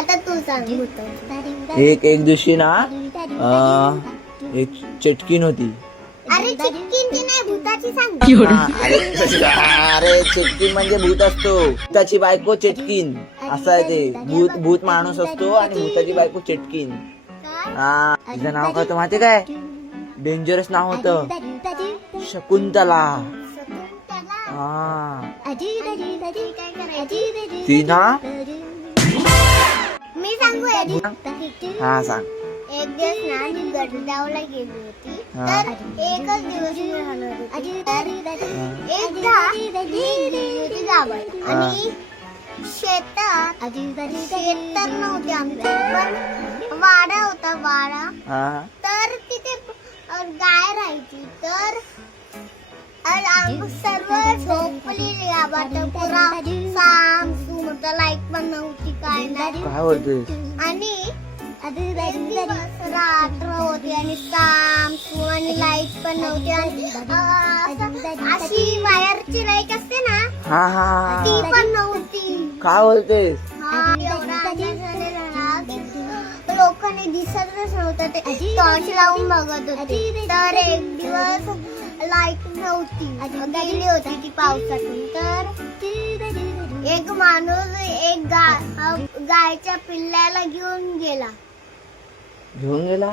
आता तू सांग. एक दिवशी ना एक चटकीन होती. अरे चिटकीची नाही, भूताची सांग. अरे चटकीन म्हणजे भूत असतो. भूताची बायको चटकीन असं आहे ते. भूत माणूस असतो आणि भूताची बायको चटकीन. हा, तिचं नाव काय होतं माहिती काय? डेंजरस नाव होतं, शकुंतला. हा, ती ना. मी सांगू हा सांग. एक दिवस ना ती गडगावला गेली होती. तर एकच दिवस राहणार होती. एकदा ती गेली होती गावात आणि शेतात नव्हते आमच्या, पण वाडा होता वाडा. तर तिथे गाय राहायची. तर सर्व झोपलेली गावात पुरा साम सूम होता. लाईट पण नव्हती, काय नाही. काय बोलतोय? आणि रात्र होती आणि काम सूम आणि लाईट पण नव्हती. आणि अशी वायरची लाईट असते ना, हा हा, ती पण नव्हती. काय बोलतेस? लोकांनी दिसतच नव्हतं, ते टॉर्च लावून बघत होते. तर एक दिवस लाईट नव्हती, गेली होती ती पावसातून. तर एक माणूस एक गायच्या पिल्ल्याला घेऊन गेला. घेऊन गेला.